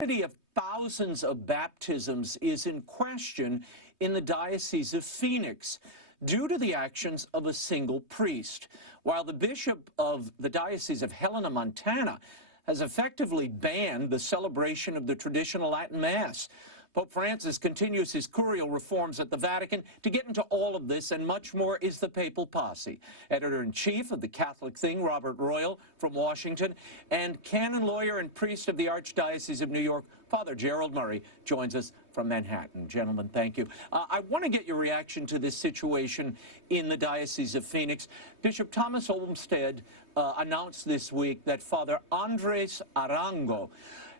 Of thousands of baptisms is in question in the Diocese of Phoenix due to the actions of a single priest. While the bishop of the Diocese of Helena, Montana, has effectively banned the celebration of the traditional Latin Mass. Pope Francis continues his curial reforms at the Vatican. To get into all of this and much more is the Papal Posse. Editor-in-Chief of the Catholic Thing, Robert Royal from Washington, and canon lawyer and priest of the Archdiocese of New York, Father Gerard Murray, joins us from Manhattan. Gentlemen, thank you. I want to get your reaction to this situation in the Diocese of Phoenix. Bishop Thomas Olmsted announced this week that Father Andres Arango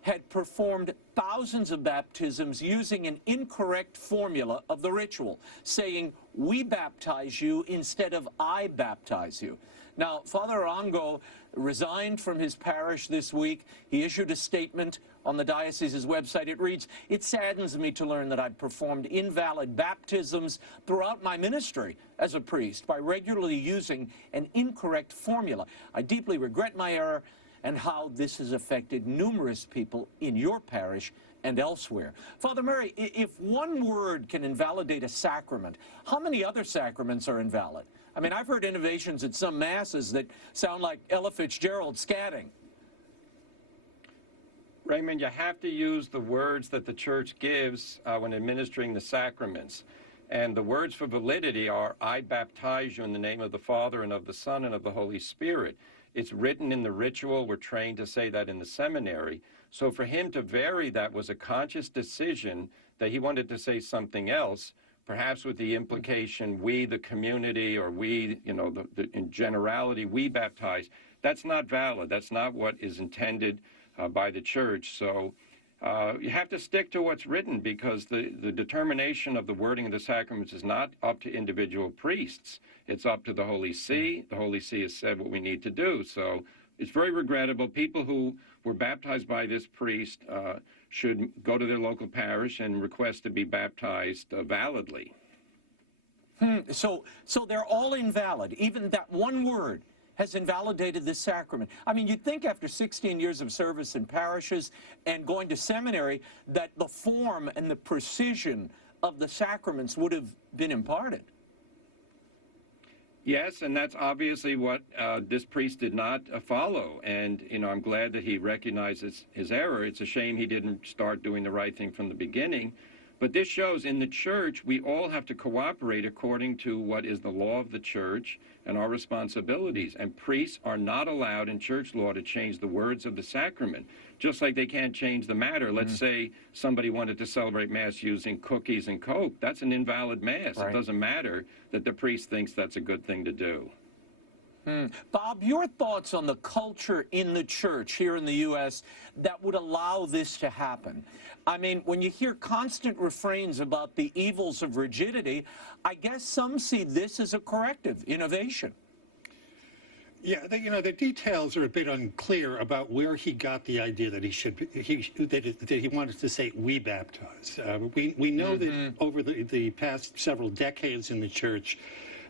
had performed thousands of baptisms using an incorrect formula of the ritual, saying, "We baptize you instead of I baptize you." Now, Father Arango resigned from his parish this week. He issued a statement on the diocese's website. It reads, "It saddens me to learn that I've performed invalid baptisms throughout my ministry as a priest by regularly using an incorrect formula. I deeply regret my error and how this has affected numerous people in your parish and elsewhere." Father Murray, if one word can invalidate a sacrament, how many other sacraments are invalid? I mean, I've heard innovations at some masses that sound like Ella Fitzgerald scatting. Raymond, you have to use the words that the Church gives when administering the sacraments. And the words for validity are, "I baptize you in the name of the Father and of the Son and of the Holy Spirit." It's written in the ritual. We're trained to say that in the seminary. So for him to vary that was a conscious decision that he wanted to say something else, perhaps with the implication, we, the community, or we, in generality, we baptize. That's not valid. That's not what is intended by the Church. So you have to stick to what's written, because the determination of the wording of the sacraments is not up to individual priests. It's up to the Holy See. The Holy See has said what we need to do. So it's very regrettable. People who were baptized by this priest should go to their local parish and request to be baptized validly. So they're all invalid. Even that one word has invalidated this sacrament. I mean, you'd think after 16 years of service in parishes and going to seminary that the form and the precision of the sacraments would have been imparted. Yes, and that's obviously what this priest did not follow. And, I'm glad that he recognizes his error. It's a shame he didn't start doing the right thing from the beginning. But this shows in the Church, we all have to cooperate according to what is the law of the Church and our responsibilities. And priests are not allowed in Church law to change the words of the sacrament, just like they can't change the matter. Let's say somebody wanted to celebrate Mass using cookies and Coke. That's an invalid Mass. Right. It doesn't matter that the priest thinks that's a good thing to do. Bob, your thoughts on the culture in the Church here in the U.S. that would allow this to happen? I mean, when you hear constant refrains about the evils of rigidity, I guess some see this as a corrective innovation. Yeah, the details are a bit unclear about where he got the idea that he wanted to say "we baptize." We know that over the past several decades in the Church,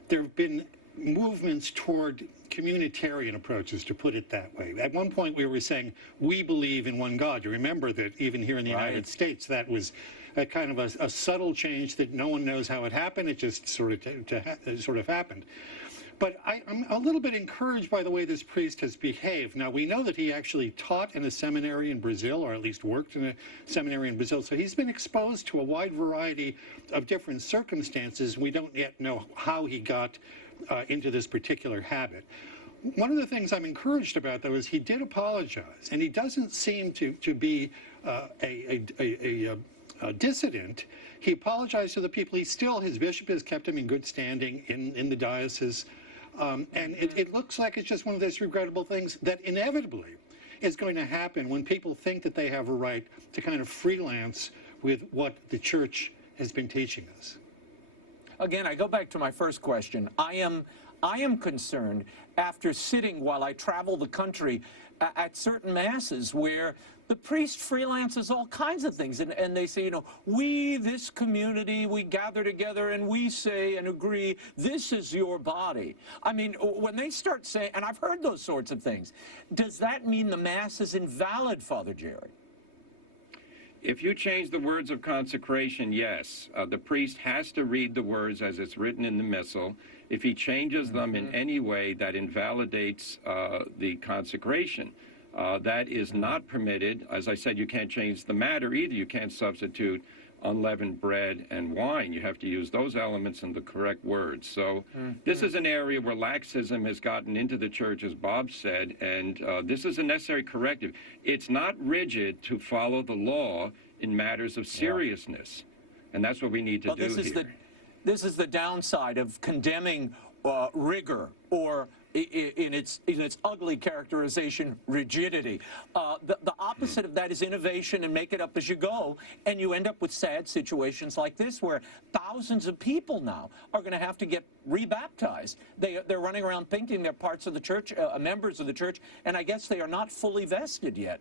there have been movements toward communitarian approaches, to put it that way. At one point, we were saying, "We believe in one God." You remember that even here in the United States, that was a kind of a subtle change that no one knows how it happened. It just sort of happened. But I'm a little bit encouraged by the way this priest has behaved. Now, we know that he actually taught in a seminary in Brazil, or at least worked in a seminary in Brazil. So he's been exposed to a wide variety of different circumstances. We don't yet know how he got into this particular habit. One of the things I'm encouraged about, though, is he did apologize, and he doesn't seem to be a dissident. He apologized to the people. His bishop has kept him in good standing in the diocese. And it looks like it's just one of those regrettable things that inevitably is going to happen when people think that they have a right to kind of freelance with what the Church has been teaching us. Again, I go back to my first question. I am concerned after sitting while I travel the country at certain masses where the priest freelances all kinds of things, and they say, we, this community, we gather together and we say and agree, this is your body. I mean, when they start saying, and I've heard those sorts of things, does that mean the Mass is invalid, Father Gerard? If you change the words of consecration, yes, the priest has to read the words as it's written in the missal. If he changes them in any way that invalidates the consecration, that is not permitted. As I said, you can't change the matter either. You can't substitute unleavened bread and wine. You have to use those elements in the correct words. So this is an area where laxism has gotten into the church, as Bob said, and this is a necessary corrective. It's not rigid to follow the law in matters of seriousness, and that's what we need to do here. This is the downside of condemning rigor, or in its ugly characterization, rigidity. The opposite of that is innovation and make it up as you go, and you end up with sad situations like this where thousands of people now are going to have to get rebaptized. They're running around thinking they're parts of the church, members of the church, and I guess they are not fully vested yet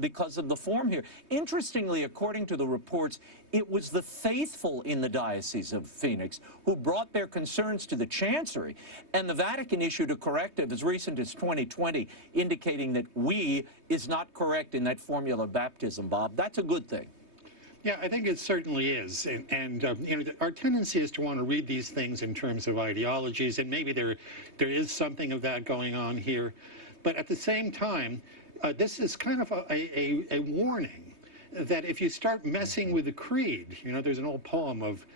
because of the form here. Interestingly, according to the reports, it was the faithful in the Diocese of Phoenix who brought their concerns to the Chancery, and the Vatican issued a corrective as recent as 2020 indicating that "we" is not correct in that formula of baptism, Bob. That's a good thing. Yeah, I think it certainly is, and you know, our tendency is to want to read these things in terms of ideologies, and maybe there is something of that going on here, but at the same time, this is kind of a warning that if you start messing with the creed, you know, there's an old poem of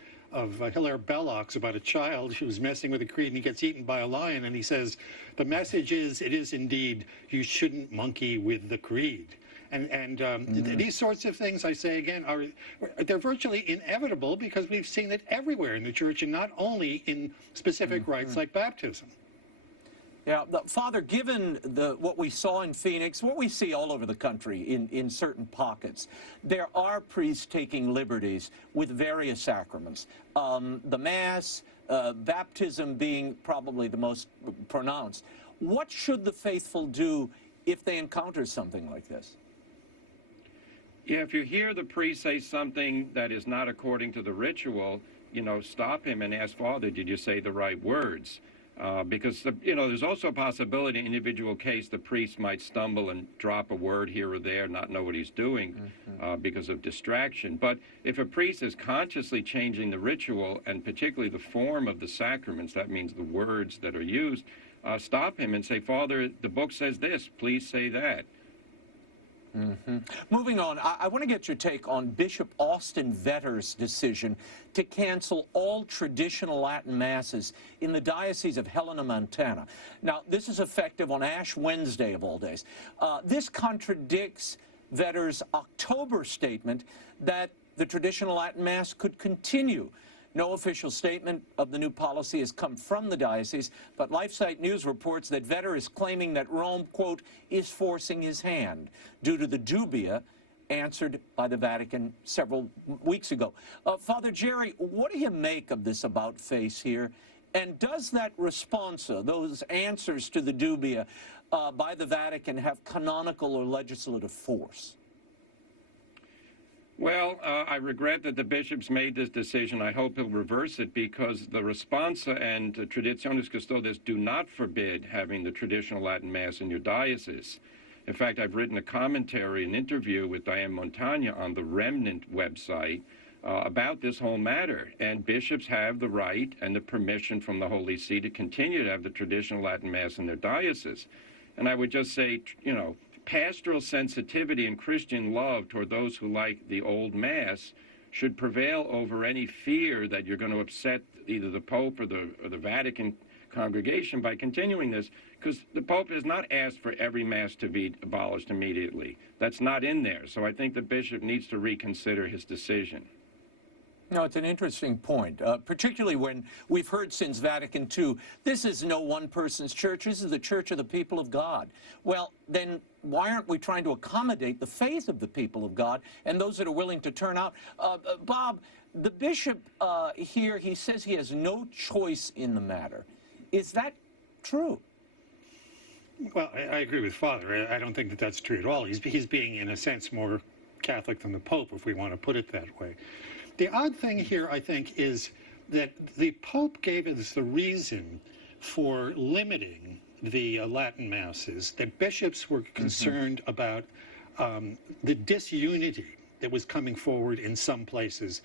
Hilaire Belloc's about a child who's messing with the creed and he gets eaten by a lion, and he says, the message is, it is indeed, you shouldn't monkey with the creed. And these sorts of things, I say again, they're virtually inevitable because we've seen it everywhere in the church, and not only in specific rites like baptism. Yeah, Father, given what we saw in Phoenix, what we see all over the country in certain pockets, there are priests taking liberties with various sacraments. The Mass, baptism being probably the most pronounced. What should the faithful do if they encounter something like this? Yeah, if you hear the priest say something that is not according to the ritual, you know, stop him and ask, Father, did you say the right words? Because, you know, there's also a possibility in an individual case the priest might stumble and drop a word here or there, not know what he's doing because of distraction. But if a priest is consciously changing the ritual, and particularly the form of the sacraments, that means the words that are used, stop him and say, Father, the book says this, please say that. Moving on, I want to get your take on Bishop Austin Vetter's decision to cancel all traditional Latin Masses in the Diocese of Helena, Montana. Now, this is effective on Ash Wednesday of all days. This contradicts Vetter's October statement that the traditional Latin Mass could continue. No official statement of the new policy has come from the diocese, but LifeSite News reports that Vetter is claiming that Rome, quote, is forcing his hand due to the dubia answered by the Vatican several weeks ago. Father Jerry, what do you make of this about-face here? And does that responsa, those answers to the dubia by the Vatican, have canonical or legislative force? Well, I regret that the bishops made this decision. I hope he'll reverse it, because the responsa and Traditionis Custodes do not forbid having the traditional Latin Mass in your diocese. In fact, I've written a commentary, an interview with Diane Montagna on the Remnant website about this whole matter. And bishops have the right and the permission from the Holy See to continue to have the traditional Latin Mass in their diocese. And I would just say, you know, pastoral sensitivity and Christian love toward those who like the old Mass should prevail over any fear that you're going to upset either the Pope or the Vatican congregation by continuing this, because the Pope has not asked for every Mass to be abolished immediately. That's not in there. So I think the bishop needs to reconsider his decision. No, it's an interesting point, particularly when we've heard since Vatican II, this is no one person's church, this is the church of the people of God. Well, then why aren't we trying to accommodate the faith of the people of God and those that are willing to turn out? Bob, the bishop here, he says he has no choice in the matter. Is that true? Well, I agree with Father. I don't think that that's true at all. He's being, in a sense, more Catholic than the Pope, if we want to put it that way. The odd thing here, I think, is that the Pope gave us the reason for limiting the Latin Masses, that bishops were concerned about the disunity that was coming forward in some places.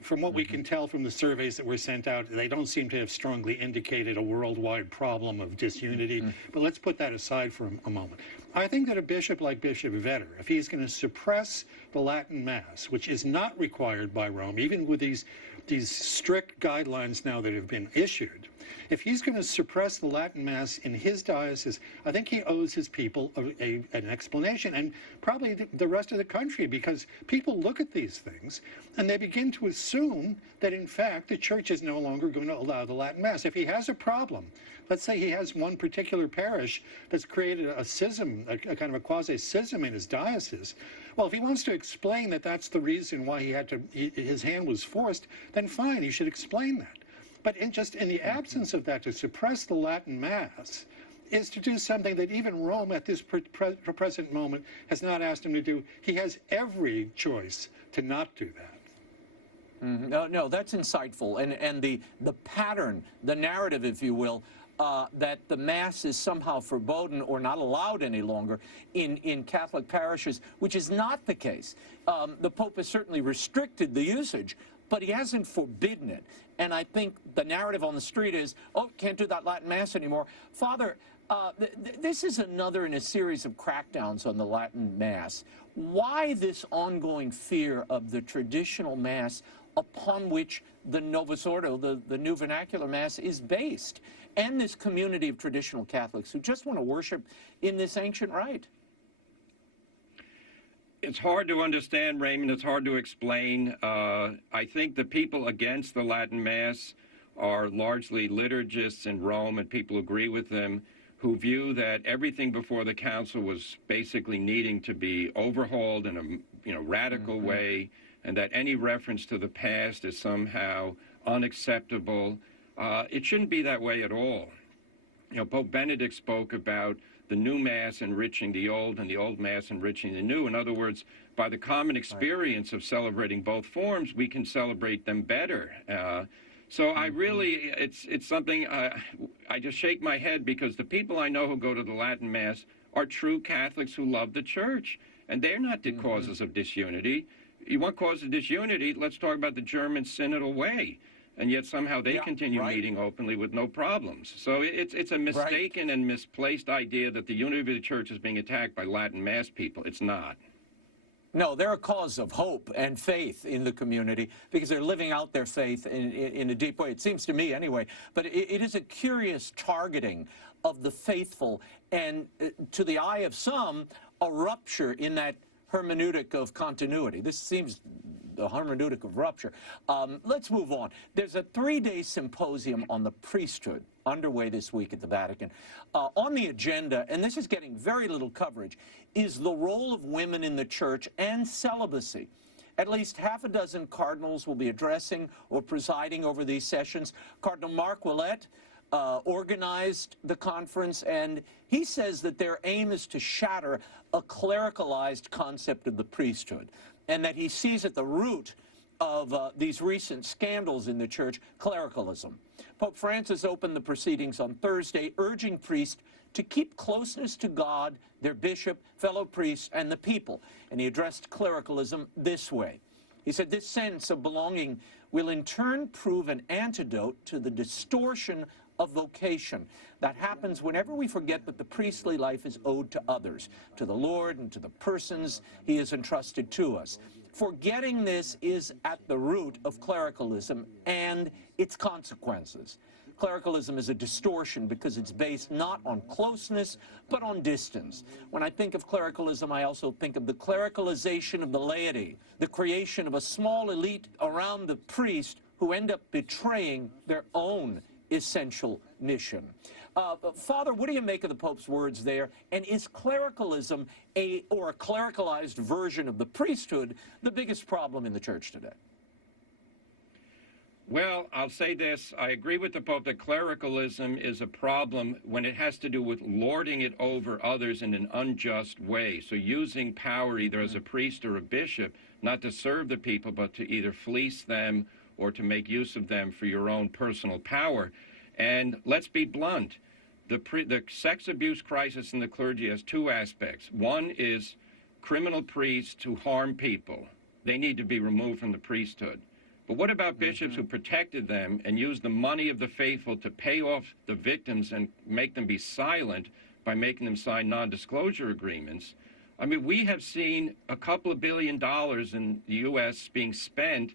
From what we can tell from the surveys that were sent out, they don't seem to have strongly indicated a worldwide problem of disunity. But let's put that aside for a moment. I think that a bishop like Bishop Vetter, if he's going to suppress the Latin Mass, which is not required by Rome, even with these strict guidelines now that have been issued, if he's going to suppress the Latin Mass in his diocese, I think he owes his people an explanation, and probably the rest of the country, because people look at these things and they begin to assume that, in fact, the church is no longer going to allow the Latin Mass. If he has a problem, let's say he has one particular parish that's created a schism, a kind of a quasi-schism in his diocese, well, if he wants to explain that that's the reason why his hand was forced, then fine, he should explain that. But in the absence of that, to suppress the Latin Mass is to do something that even Rome at this present moment has not asked him to do. He has every choice to not do that. No, that's insightful. And the pattern, the narrative, if you will, that the Mass is somehow forbidden or not allowed any longer in Catholic parishes, which is not the case. The Pope has certainly restricted the usage, but he hasn't forbidden it. And I think the narrative on the street is, oh, can't do that Latin Mass anymore. Father, this is another in a series of crackdowns on the Latin Mass. Why this ongoing fear of the traditional Mass upon which the Novus Ordo, the new vernacular Mass, is based, and this community of traditional Catholics who just want to worship in this ancient rite? It's hard to understand, Raymond. It's hard to explain. I think the people against the Latin Mass are largely liturgists in Rome, and people agree with them, who view that everything before the council was basically needing to be overhauled in a radical way, and that any reference to the past is somehow unacceptable. It shouldn't be that way at all. Pope Benedict spoke about the new Mass enriching the old and the old Mass enriching the new. In other words, by the common experience of celebrating both forms, we can celebrate them better. So I really, it's something, I just shake my head, because the people I know who go to the Latin Mass are true Catholics who love the Church, and they're not the causes of disunity. You want cause of disunity, let's talk about the German synodal way. And yet somehow they continue meeting openly with no problems. So it's a mistaken and misplaced idea that the unity of the Church is being attacked by Latin Mass people. It's not. No, they're a cause of hope and faith in the community because they're living out their faith in a deep way, it seems to me anyway. But it is a curious targeting of the faithful, and to the eye of some, a rupture in that hermeneutic of continuity. This seems the hermeneutic of rupture. Let's move on. There's a 3-day symposium on the priesthood underway this week at the Vatican. On the agenda, and this is getting very little coverage, is the role of women in the Church and celibacy. At least half a dozen cardinals will be addressing or presiding over these sessions. Cardinal Marc Ouellet organized the conference, and he says that their aim is to shatter a clericalized concept of the priesthood, and that he sees at the root of these recent scandals in the Church clericalism. Pope Francis opened the proceedings on Thursday, urging priests to keep closeness to God, their bishop, fellow priests, and the people. And he addressed clericalism this way. He said, this sense of belonging will in turn prove an antidote to the distortion of vocation that happens whenever we forget that the priestly life is owed to others, to the Lord and to the persons he has entrusted to us. Forgetting this is at the root of clericalism and its consequences. Clericalism is a distortion because it's based not on closeness, but on distance. When I think of clericalism, I also think of the clericalization of the laity, the creation of a small elite around the priest who end up betraying their own essential mission. Father, what do you make of the Pope's words there? And is clericalism a clericalized version of the priesthood the biggest problem in the Church today? Well, I'll say this. I agree with the Pope that clericalism is a problem when it has to do with lording it over others in an unjust way. So using power either as a priest or a bishop, not to serve the people, but to either fleece them or to make use of them for your own personal power. And let's be blunt. The sex abuse crisis in the clergy has two aspects. One is criminal priests who harm people. They need to be removed from the priesthood. But what about bishops who protected them and used the money of the faithful to pay off the victims and make them be silent by making them sign non-disclosure agreements? I mean, we have seen a couple of $2 billion in the U.S. being spent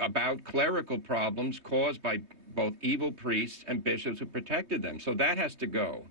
about clerical problems caused by both evil priests and bishops who protected them. So that has to go.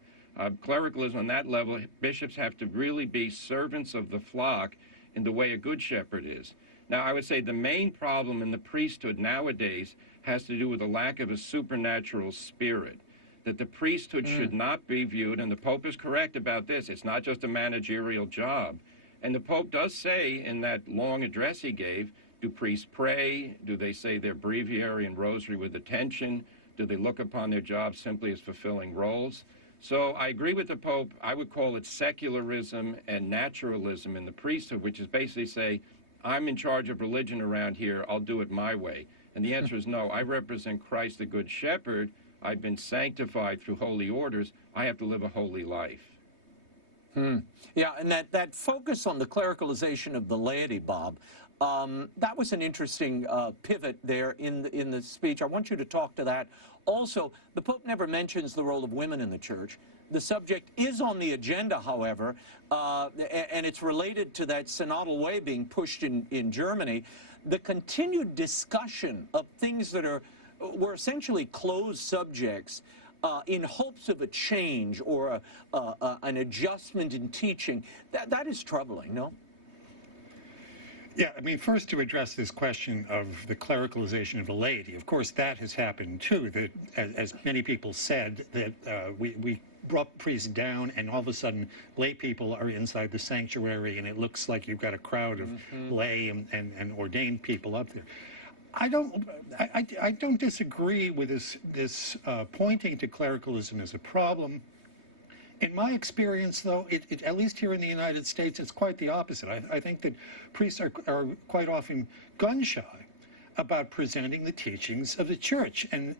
Clericalism on that level, bishops have to really be servants of the flock in the way a good shepherd is. Now, I would say the main problem in the priesthood nowadays has to do with the lack of a supernatural spirit, that the priesthood should not be viewed, and the Pope is correct about this, it's not just a managerial job. And the Pope does say in that long address he gave, do priests pray? Do they say their breviary and rosary with attention? Do they look upon their job simply as fulfilling roles? So I agree with the Pope. I would call it secularism and naturalism in the priesthood, which is basically say, I'm in charge of religion around here, I'll do it my way. And the answer is no. I represent Christ the Good Shepherd. I've been sanctified through holy orders. I have to live a holy life. Yeah, and that focus on the clericalization of the laity, Bob, that was an interesting pivot there in the speech. I want you to talk to that. Also, the Pope never mentions the role of women in the church. The subject is on the agenda, however, and it's related to that synodal way being pushed in Germany. The continued discussion of things that were essentially closed subjects in hopes of a change or an adjustment in teaching, that is troubling, no? Yeah, I mean, first to address this question of the clericalization of the laity, of course, that has happened too, that as many people said, that we brought priests down and all of a sudden lay people are inside the sanctuary and it looks like you've got a crowd of lay and ordained people up there. I don't disagree with this pointing to clericalism as a problem. In my experience, though, at least here in the United States, it's quite the opposite. I think that priests are quite often gun-shy about presenting the teachings of the church. And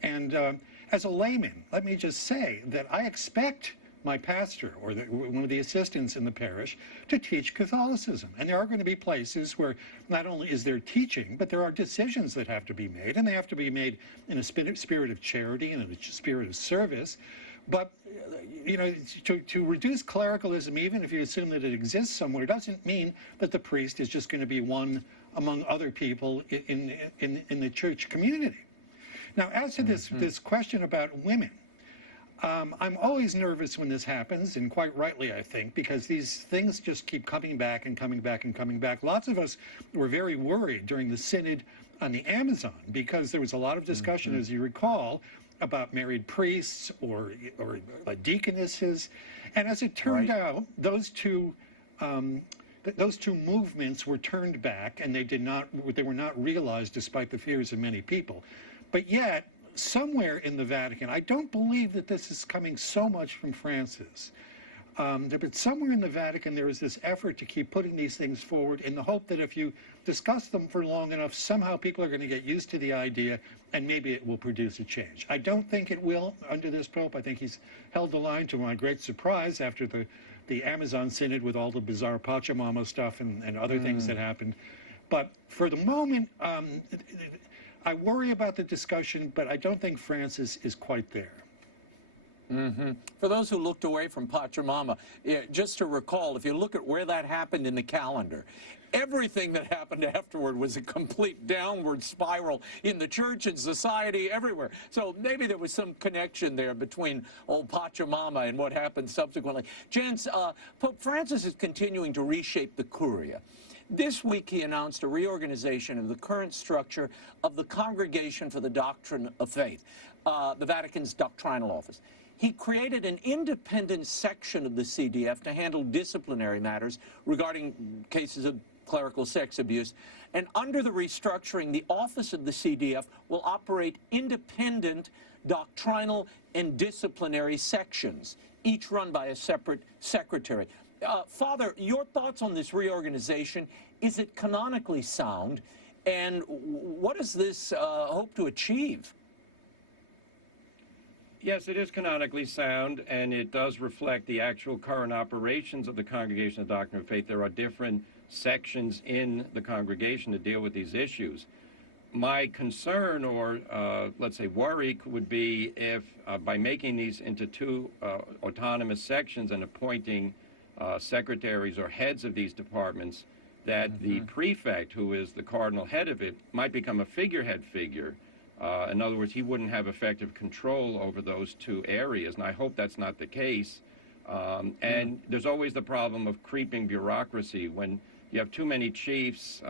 as a layman, let me just say that I expect my pastor or one of the assistants in the parish to teach Catholicism. And there are going to be places where not only is there teaching, but there are decisions that have to be made, and they have to be made in a spirit of charity and in a spirit of service. But, you know, to reduce clericalism, even if you assume that it exists somewhere, doesn't mean that the priest is just going to be one among other people in the church community. Now, as to this question about women, I'm always nervous when this happens, and quite rightly, I think, because these things just keep coming back and coming back and coming back. Lots of us were very worried during the synod on the Amazon because there was a lot of discussion, as you recall, about married priests or deaconesses, and as it turned out, those two movements were turned back, and they were not realized despite the fears of many people. But yet, somewhere in the Vatican, I don't believe that this is coming so much from Francis, but somewhere in the Vatican there is this effort to keep putting these things forward in the hope that if you discuss them for long enough, somehow people are going to get used to the idea and maybe it will produce a change. I don't think it will under this Pope. I think he's held the line, to my great surprise, after the Amazon Synod with all the bizarre Pachamama stuff and other things that happened. But for the moment, I worry about the discussion, but I don't think Francis is quite there. For those who looked away from Pachamama, just to recall, if you look at where that happened in the calendar, everything that happened afterward was a complete downward spiral in the church and society everywhere. So maybe there was some connection there between old Pachamama and what happened subsequently. Gents, Pope Francis is continuing to reshape the Curia. This week he announced a reorganization of the current structure of the Congregation for the Doctrine of Faith, the Vatican's doctrinal office. He created an independent section of the CDF to handle disciplinary matters regarding cases of clerical sex abuse. And under the restructuring, the office of the CDF will operate independent doctrinal and disciplinary sections, each run by a separate secretary. Father, your thoughts on this reorganization? Is it canonically sound? And what does this hope to achieve? Yes, it is canonically sound, and it does reflect the actual current operations of the Congregation of Doctrine of Faith. There are different sections in the congregation to deal with these issues. My concern, or let's say worry, would be if by making these into two autonomous sections and appointing secretaries or heads of these departments, that the prefect, who is the cardinal head of it, might become a figurehead figure. In other words, he wouldn't have effective control over those two areas, and I hope that's not the case. And there's always the problem of creeping bureaucracy. When you have too many chiefs,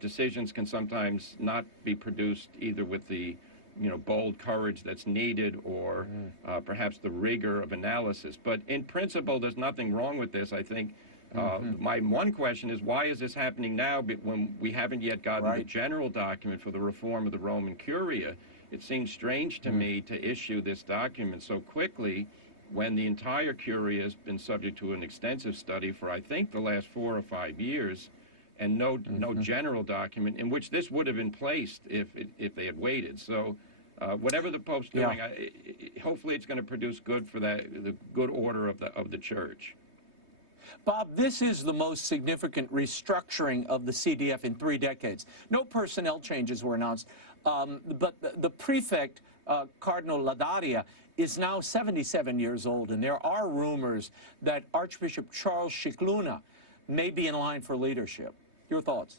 decisions can sometimes not be produced either with the bold courage that's needed or perhaps the rigor of analysis. But in principle, there's nothing wrong with this. I think my one question is, why is this happening now when we haven't yet gotten the general document for the reform of the Roman Curia? It seems strange to me to issue this document so quickly when the entire Curia has been subject to an extensive study for, I think, the last 4 or 5 years, and no general document in which this would have been placed if they had waited. So whatever the Pope's doing, hopefully it's going to produce good for the good order of the Church. Bob, this is the most significant restructuring of the CDF in 3 decades. No personnel changes were announced, but the prefect, Cardinal Ladaria, is now 77 years old, and there are rumors that Archbishop Charles Scicluna may be in line for leadership. Your thoughts?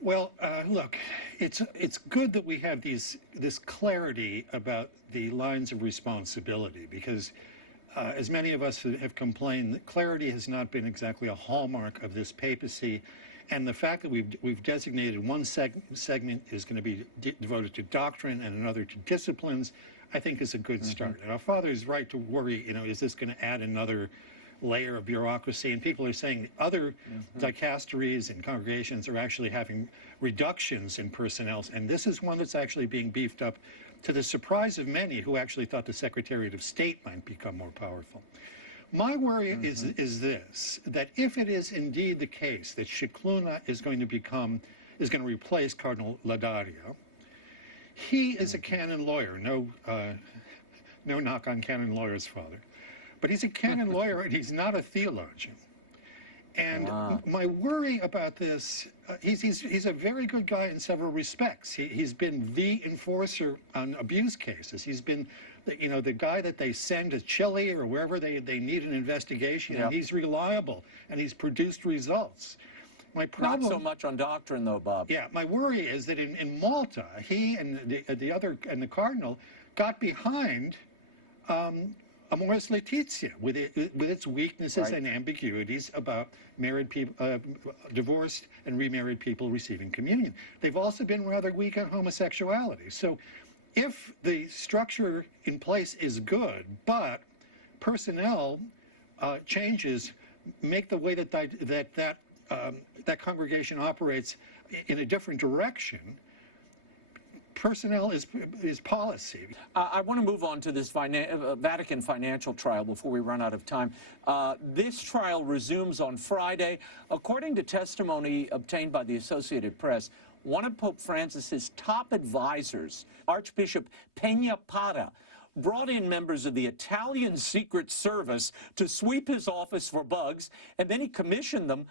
Well, look, it's good that we have this clarity about the lines of responsibility, because as many of us have complained, that clarity has not been exactly a hallmark of this papacy, and the fact that we've designated one segment is going to be devoted to doctrine and another to disciplines, I think is a good start. And our Father is right to worry, is this going to add another layer of bureaucracy? And people are saying other dicasteries and congregations are actually having reductions in personnel, and this is one that's actually being beefed up, to the surprise of many who actually thought the Secretariat of State might become more powerful. My worry is this, that if it is indeed the case that Scicluna is going to replace Cardinal Ladario, he is a canon lawyer. No knock on canon lawyers, Father. But he's a canon lawyer, and he's not a theologian. And my worry about this, he's a very good guy in several respects. He's been the enforcer on abuse cases. He's been, the guy that they send to Chile or wherever they need an investigation, and he's reliable, and he's produced results. My problem, not so much on doctrine, though, Bob. Yeah, my worry is that in Malta, he and the cardinal got behind Amoris Laetitia with its weaknesses and ambiguities about married people, divorced and remarried people receiving communion. They've also been rather weak on homosexuality. So if the structure in place is good, but personnel changes make the way that congregation operates in a different direction, personnel is policy. I want to move on to this Vatican financial trial before we run out of time. This trial resumes on Friday. According to testimony obtained by the Associated Press, one of Pope Francis's top advisors, Archbishop Peña-Parra, brought in members of the Italian Secret Service to sweep his office for bugs, and then he commissioned them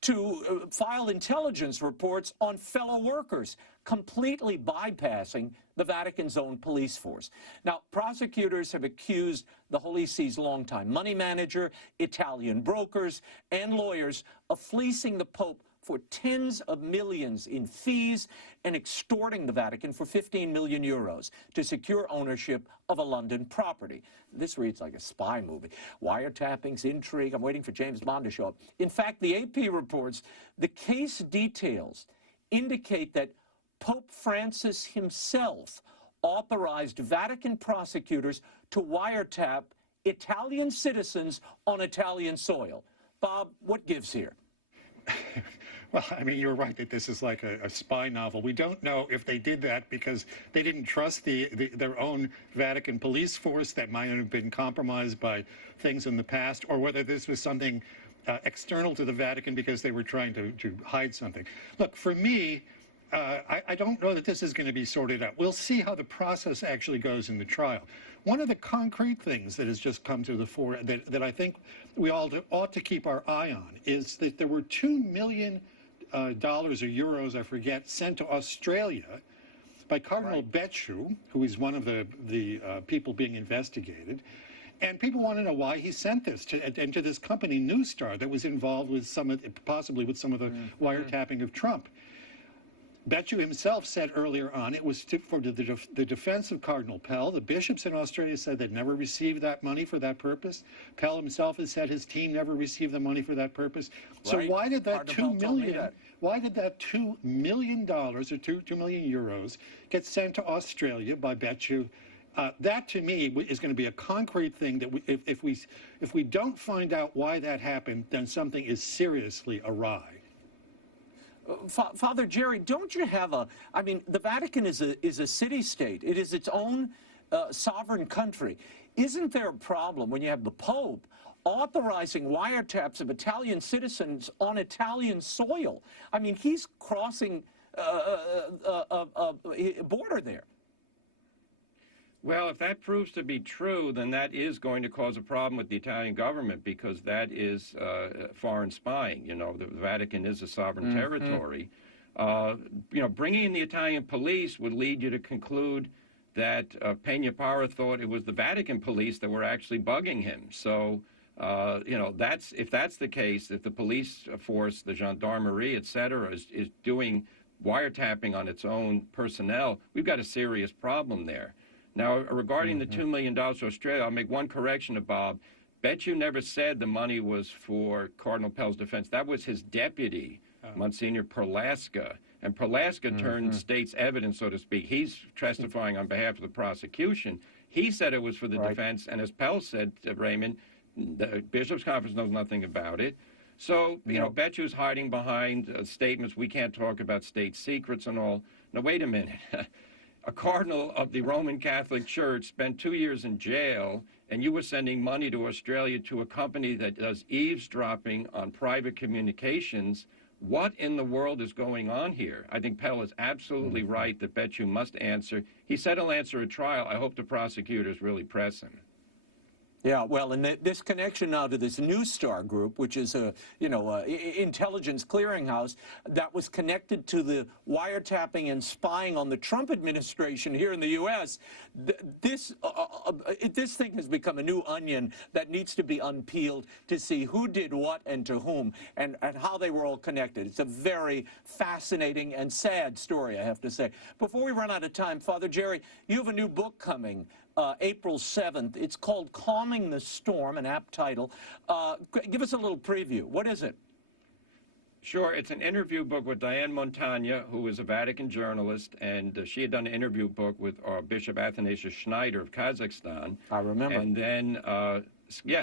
to file intelligence reports on fellow workers, completely bypassing the Vatican's own police force. Now, prosecutors have accused the Holy See's longtime money manager, Italian brokers, and lawyers of fleecing the Pope for tens of millions in fees and extorting the Vatican for 15 million euros to secure ownership of a London property. This reads like a spy movie. Wiretappings, intrigue. I'm waiting for James Bond to show up. In fact, the AP reports the case details indicate that Pope Francis himself authorized Vatican prosecutors to wiretap Italian citizens on Italian soil. Bob, what gives here? Well, I mean, you're right that this is like a spy novel. We don't know if they did that because they didn't trust their own Vatican police force that might have been compromised by things in the past, or whether this was something external to the Vatican because they were trying to hide something. Look, for me, I don't know that this is going to be sorted out. We'll see how the process actually goes in the trial. One of the concrete things that has just come to the fore that I think we all ought to keep our eye on is that there were $2 million or euros, I forget, sent to Australia by Cardinal Becciu, who is one of the people being investigated. And people want to know why he sent this to this company, News Star, that was involved with possibly with some of the wiretapping of Trump. Becciu himself said earlier on it was for the defense of Cardinal Pell. The bishops in Australia said they'd never received that money for that purpose. Pell himself has said his team never received the money for that purpose. So why did that $2 million? Why did that $2 million or 2 million euros get sent to Australia by Becciu? That to me is going to be a concrete thing that if we don't find out why that happened, then something is seriously awry. Father Jerry, don't you have I mean, the Vatican is a city-state. It is its own sovereign country. Isn't there a problem when you have the Pope authorizing wiretaps of Italian citizens on Italian soil? I mean, he's crossing a border there. Well, if that proves to be true, then that is going to cause a problem with the Italian government, because that is foreign spying. You know, the Vatican is a sovereign territory. You know, bringing in the Italian police would lead you to conclude that Peña Parra thought it was the Vatican police that were actually bugging him. So, you know, if that's the case, if the police force, the gendarmerie, et cetera, is doing wiretapping on its own personnel, we've got a serious problem there. Now, regarding the $2 million to Australia, I'll make one correction to Bob. Becciu never said the money was for Cardinal Pell's defense. That was his deputy, Monsignor Perlasca. And Perlasca turned state's evidence, so to speak. He's testifying on behalf of the prosecution. He said it was for the defense, and as Pell said, Raymond, the Bishops' Conference knows nothing about it. So, you know, Becciu's hiding behind statements, we can't talk about state secrets and all. Now, wait a minute. A cardinal of the Roman Catholic Church spent 2 years in jail, and you were sending money to Australia to a company that does eavesdropping on private communications. What in the world is going on here? I think Pell is absolutely right that Becciu must answer. He said he'll answer at trial. I hope the prosecutors really press him. Yeah, well, and this connection now to this News Star group, which is a, you know, intelligence clearinghouse that was connected to the wiretapping and spying on the Trump administration here in the U.S., this thing has become a new onion that needs to be unpeeled to see who did what and to whom and how they were all connected. It's a very fascinating and sad story, I have to say. Before we run out of time, Father Jerry, you have a new book coming. April 7th. It's called Calming the Storm, an apt title. Give us a little preview. What is it? Sure. It's an interview book with Diane Montagna, who is a Vatican journalist, and she had done an interview book with Bishop Athanasius Schneider of Kazakhstan. I remember. And then,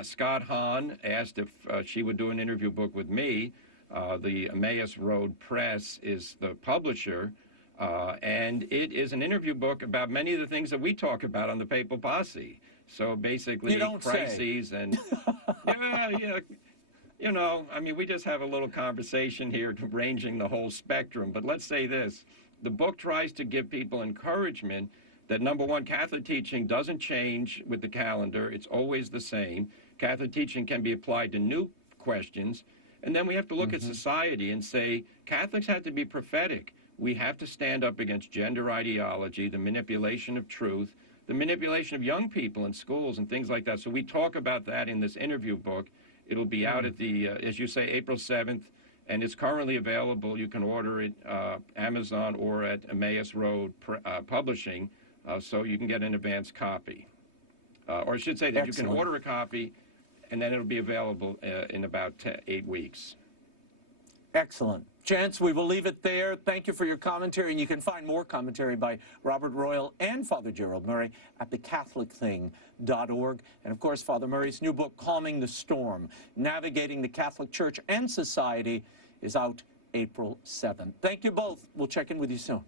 Scott Hahn asked if she would do an interview book with me. The Emmaus Road Press is the publisher. And it is an interview book about many of the things that we talk about on the Papal Posse. So basically, crises and, you know, I mean, we just have a little conversation here ranging the whole spectrum. But let's say this. The book tries to give people encouragement that, number one, Catholic teaching doesn't change with the calendar. It's always the same. Catholic teaching can be applied to new questions. And then we have to look at society and say, Catholics have to be prophetic. We have to stand up against gender ideology, the manipulation of truth, the manipulation of young people in schools and things like that. So we talk about that in this interview book. It'll be out at the, as you say, April 7th, and it's currently available. You can order it Amazon or at Emmaus Road Publishing, so you can get an advance copy. Or I should say that you can order a copy, and then it'll be available in about 8 weeks. Excellent. Chance, we will leave it there. Thank you for your commentary, and you can find more commentary by Robert Royal and Father Gerald Murray at thecatholicthing.org. And, of course, Father Murray's new book, Calming the Storm, Navigating the Catholic Church and Society, is out April 7th. Thank you both. We'll check in with you soon.